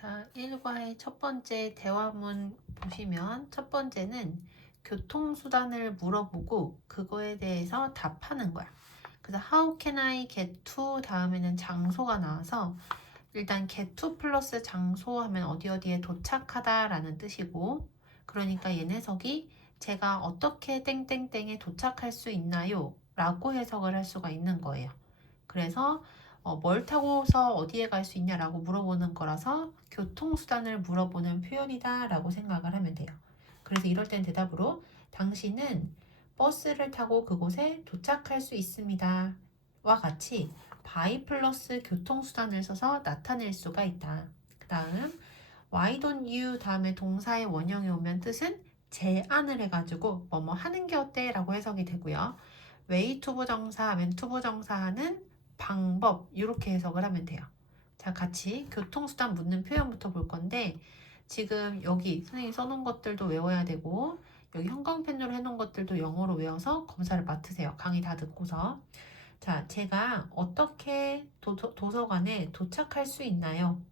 자, 1과의 첫 번째 대화문 보시면 첫 번째는 교통수단을 물어보고 그거에 대해서 답하는 거야. 그래서 How can I get to 다음에는 장소가 나와서 일단 get to 플러스 장소 하면 어디 어디에 도착하다 라는 뜻이고, 그러니까 얘 해석이 제가 어떻게 땡땡땡에 도착할 수 있나요? 라고 해석을 할 수가 있는 거예요. 그래서 뭘 타고서 어디에 갈 수 있냐라고 물어보는 거라서 교통수단을 물어보는 표현이다 라고 생각을 하면 돼요. 그래서 이럴 땐 대답으로 당신은 버스를 타고 그곳에 도착할 수 있습니다 와 같이 by 플러스 교통수단을 써서 나타낼 수가 있다. 그 다음 why don't you 다음에 동사의 원형이 오면 뜻은 제안을 해가지고 뭐뭐 하는 게 어때? 라고 해석이 되고요. way to 부정사 하면 to 부정사하는 방법 이렇게 해석을 하면 돼요. 자, 같이 교통수단 묻는 표현부터 볼 건데 지금 여기 선생님이 써놓은 것들도 외워야 되고 여기 형광펜으로 해놓은 것들도 영어로 외워서 검사를 맡으세요. 강의 다 듣고서. 자, 제가 어떻게 도서관에 도착할 수 있나요?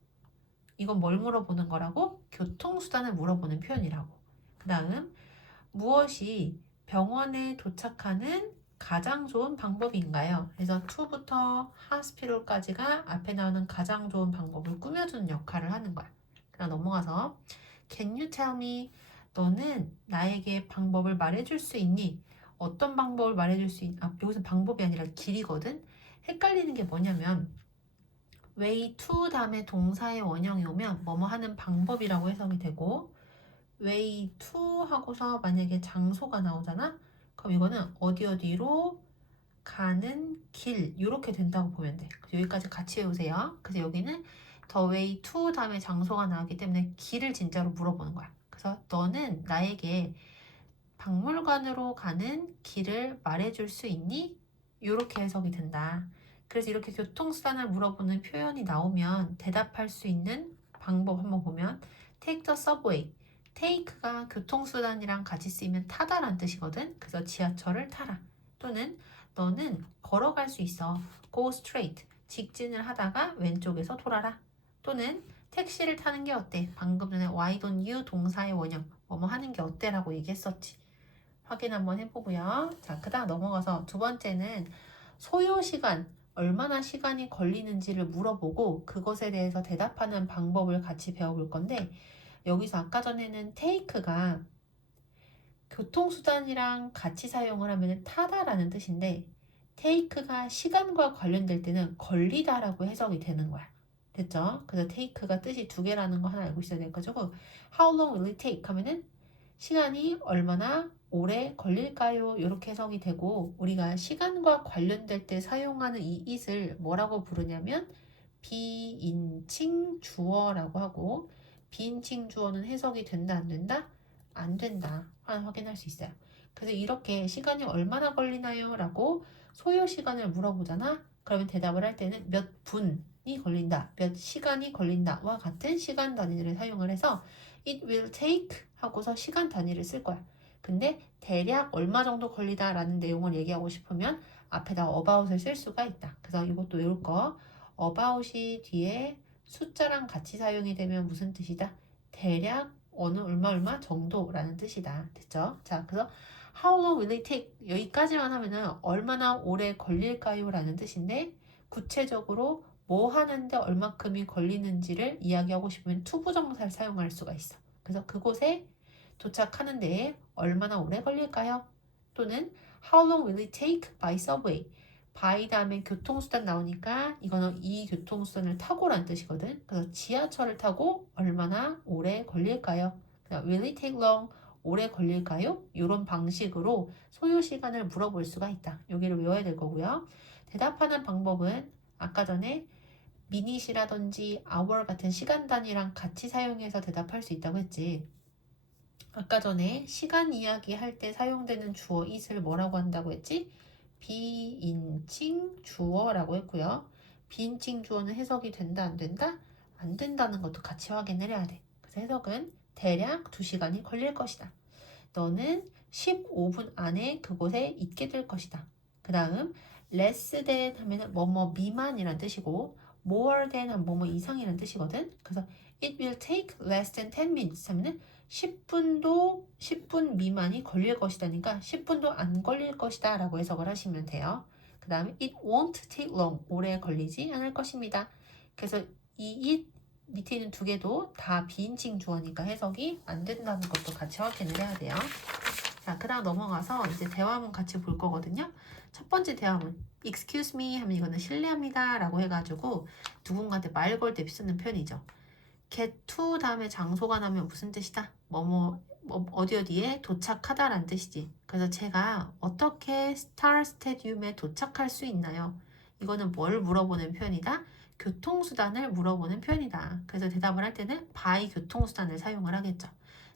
이건 뭘 물어보는 거라고? 교통수단을 물어보는 표현이라고. 그 다음 무엇이 병원에 도착하는 가장 좋은 방법인가요? 그래서 to부터 hospital까지가 앞에 나오는 가장 좋은 방법을 꾸며주는 역할을 하는 거야. 그럼 넘어가서 Can you tell me? 너는 나에게 방법을 말해줄 수 있니? 어떤 방법을 말해줄 수 있니? 여기서 방법이 아니라 길이거든? 헷갈리는 게 뭐냐면 way to 다음에 동사의 원형이 오면 뭐뭐 하는 방법이라고 해석이 되고 way to 하고서 만약에 장소가 나오잖아? 그럼 이거는 어디 어디로 가는 길 이렇게 된다고 보면 돼. 여기까지 같이 외우세요. 그래서 여기는 the way to 다음에 장소가 나오기 때문에 길을 진짜로 물어보는 거야. 그래서 너는 나에게 박물관으로 가는 길을 말해줄 수 있니? 이렇게 해석이 된다. 그래서 이렇게 교통수단을 물어보는 표현이 나오면 대답할 수 있는 방법 한번 보면 take the subway. take가 교통수단이랑 같이 쓰이면 타다라는 뜻이거든. 그래서 지하철을 타라. 또는 너는 걸어갈 수 있어. go straight. 직진을 하다가 왼쪽에서 돌아라. 또는 택시를 타는 게 어때? 방금 전에 why don't you 동사의 원형 뭐뭐 하는 게 어때? 라고 얘기했었지. 확인 한번 해보고요. 자, 그 다음 넘어가서 두 번째는 소요 시간, 얼마나 시간이 걸리는지를 물어보고 그것에 대해서 대답하는 방법을 같이 배워볼 건데 여기서 아까 전에는 take가 교통수단이랑 같이 사용을 하면 타다라는 뜻인데 take가 시간과 관련될 때는 걸리다라고 해석이 되는 거야. 됐죠? 그래서 take가 뜻이 두 개라는 거 하나 알고 있어야 될 거죠. How long will it take? 하면은 시간이 얼마나 오래 걸릴까요? 이렇게 해석이 되고 우리가 시간과 관련될 때 사용하는 이 it을 뭐라고 부르냐면 비인칭 주어라고 하고 비인칭 주어는 해석이 된다 안 된다? 안 된다. 확인할 수 있어요. 그래서 이렇게 시간이 얼마나 걸리나요? 라고 소요 시간을 물어보잖아. 그러면 대답을 할 때는 몇 분이 걸린다, 몇 시간이 걸린다와 같은 시간 단위를 사용을 해서 it will take 하고서 시간 단위를 쓸 거야. 근데 대략 얼마 정도 걸리다 라는 내용을 얘기하고 싶으면 앞에다 about을 쓸 수가 있다. 그래서 이것도 외울 거 about이 뒤에 숫자랑 같이 사용이 되면 무슨 뜻이다? 대략 어느 얼마 정도라는 뜻이다. 됐죠? 자, 그래서 how long will it take? 여기까지만 하면은 얼마나 오래 걸릴까요? 라는 뜻인데 구체적으로 뭐 하는데 얼마큼이 걸리는지를 이야기하고 싶으면 to 부정사를 사용할 수가 있어. 그래서 그곳에 도착하는 데에 얼마나 오래 걸릴까요? 또는 how long will it take by subway? by 다음에 교통수단 나오니까 이거는 이 교통수단을 타고란 뜻이거든. 그래서 지하철을 타고 얼마나 오래 걸릴까요? will it take long? 오래 걸릴까요? 이런 방식으로 소요 시간을 물어볼 수가 있다. 여기를 외워야 될 거고요. 대답하는 방법은 아까 전에 미닛이라든지 hour 같은 시간 단위랑 같이 사용해서 대답할 수 있다고 했지. 아까 전에 시간 이야기 할 때 사용되는 주어 it을 뭐라고 한다고 했지? 비인칭 주어라고 했고요. 비인칭 주어는 해석이 된다 안 된다? 안 된다는 것도 같이 확인을 해야 돼. 그래서 해석은 대략 2시간이 걸릴 것이다. 너는 15분 안에 그곳에 있게 될 것이다. 그 다음 less than 하면 뭐뭐 미만이란 뜻이고 more than 하면 뭐뭐 이상이란 뜻이거든. 그래서 It will take less than 10 minutes 하면은 10분 미만이 걸릴 것이다니까 10분도 안 걸릴 것이다 라고 해석을 하시면 돼요. 그 다음에 it won't take long, 오래 걸리지 않을 것입니다. 그래서 이 it 밑에 있는 두 개도 다 비인칭 주어니까 해석이 안 된다는 것도 같이 확인을 해야 돼요. 자, 그 다음 넘어가서 이제 대화문 같이 볼 거거든요. 첫 번째 대화문 excuse me 하면 이거는 실례합니다 라고 해가지고 누군가한테 말 걸 때 쓰는 표현이죠. get to 다음에 장소가 나오면 무슨 뜻이다? 어디 어디에 도착하다라는 뜻이지. 그래서 제가 어떻게 스타 스테디움에 도착할 수 있나요? 이거는 뭘 물어보는 표현이다? 교통수단을 물어보는 표현이다. 그래서 대답을 할 때는 by 교통수단을 사용을 하겠죠.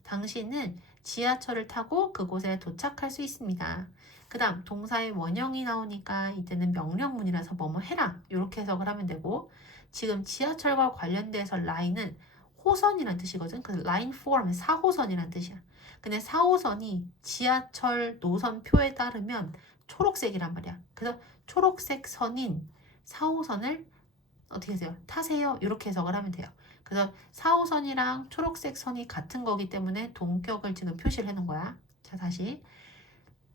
당신은 지하철을 타고 그곳에 도착할 수 있습니다. 그 다음 동사의 원형이 나오니까 이때는 명령문이라서 뭐뭐 해라 이렇게 해석을 하면 되고 지금 지하철과 관련돼서 라인은 호선이란 뜻이거든. 그래서 라인 4 하면 4호선이란 뜻이야. 근데 4호선이 지하철 노선표에 따르면 초록색이란 말이야. 그래서 초록색 선인 4호선을 어떻게 하세요? 타세요. 이렇게 해석을 하면 돼요. 그래서 4호선이랑 초록색 선이 같은 거기 때문에 동격을 지금 표시를 해놓은 거야. 자, 다시.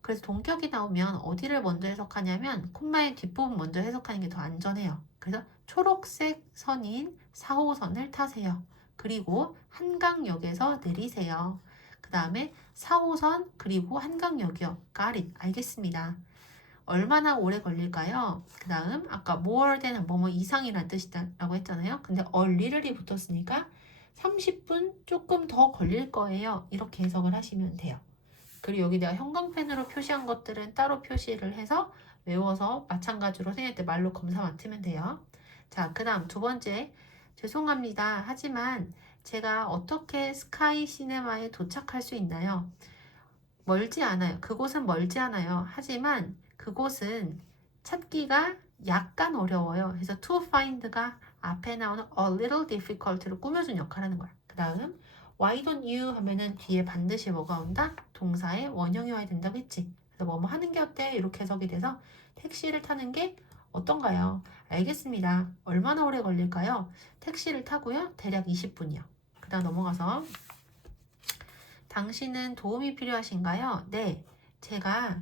그래서 동격이 나오면 어디를 먼저 해석하냐면 콤마의 뒷부분 먼저 해석하는 게 더 안전해요. 그래서 초록색 선인 4호선을 타세요. 그리고 한강역에서 내리세요. 그 다음에 4호선 그리고 한강역이요. got it. 알겠습니다. 얼마나 오래 걸릴까요? 그 다음 아까 more than 뭐뭐 이상이라는 뜻이라고 했잖아요. 근데 a little이 붙었으니까 30분 조금 더 걸릴 거예요. 이렇게 해석을 하시면 돼요. 그리고 여기 내가 형광펜으로 표시한 것들은 따로 표시를 해서 외워서 마찬가지로 생일 때 말로 검사 맡으면 돼요. 자, 그 다음 두 번째. 죄송합니다. 하지만 제가 어떻게 스카이 시네마에 도착할 수 있나요? 멀지 않아요. 그곳은 멀지 않아요. 하지만 그곳은 찾기가 약간 어려워요. 그래서 to find가 앞에 나오는 a little difficult를 꾸며준 역할을 하는 거야. 그 다음 why don't you 하면은 뒤에 반드시 뭐가 온다? 동사의 원형이 와야 된다고 했지. 그래서 뭐뭐 하는 게 어때? 이렇게 해석이 돼서 택시를 타는 게 어떤가요? 알겠습니다. 얼마나 오래 걸릴까요? 택시를 타고요. 대략 20분이요. 그 다음 넘어가서 당신은 도움이 필요하신가요? 네. 제가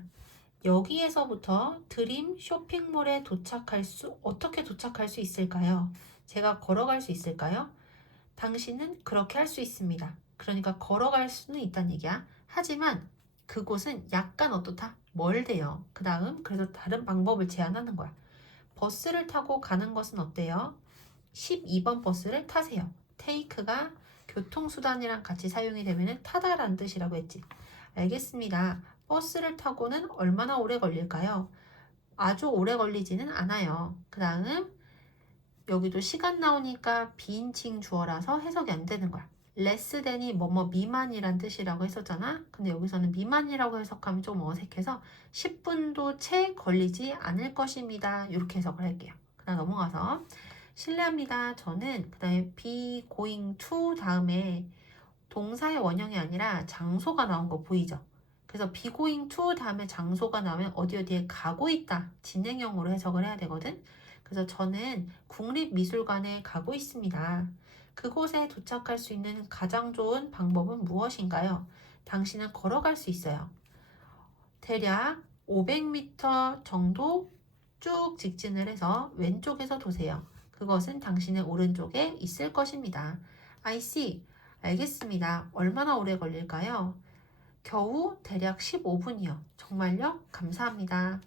여기에서부터 드림 쇼핑몰에 어떻게 도착할 수 있을까요? 제가 걸어갈 수 있을까요? 당신은 그렇게 할 수 있습니다. 그러니까 걸어갈 수는 있다는 얘기야. 하지만 그곳은 약간 어떻다? 멀대요. 그 다음 그래서 다른 방법을 제안하는 거야. 버스를 타고 가는 것은 어때요? 12번 버스를 타세요. take가 교통수단이랑 같이 사용이 되면 타다라는 뜻이라고 했지. 알겠습니다. 버스를 타고는 얼마나 오래 걸릴까요? 아주 오래 걸리지는 않아요. 그 다음 여기도 시간 나오니까 비인칭 주어라서 해석이 안 되는 거야. less than이 뭐뭐 미만이란 뜻이라고 했었잖아. 근데 여기서는 미만이라고 해석하면 좀 어색해서 10분도 채 걸리지 않을 것입니다. 이렇게 해석을 할게요. 그 다음 넘어가서 실례합니다. 저는 그 다음에 be going to 다음에 동사의 원형이 아니라 장소가 나온 거 보이죠? 그래서 be going to 다음에 장소가 나오면 어디 어디에 가고 있다. 진행형으로 해석을 해야 되거든. 그래서 저는 국립미술관에 가고 있습니다. 그곳에 도착할 수 있는 가장 좋은 방법은 무엇인가요? 당신은 걸어갈 수 있어요. 대략 500m 정도 쭉 직진을 해서 왼쪽에서 도세요. 그것은 당신의 오른쪽에 있을 것입니다. I see. 알겠습니다. 얼마나 오래 걸릴까요? 겨우 대략 15분이요. 정말요? 감사합니다.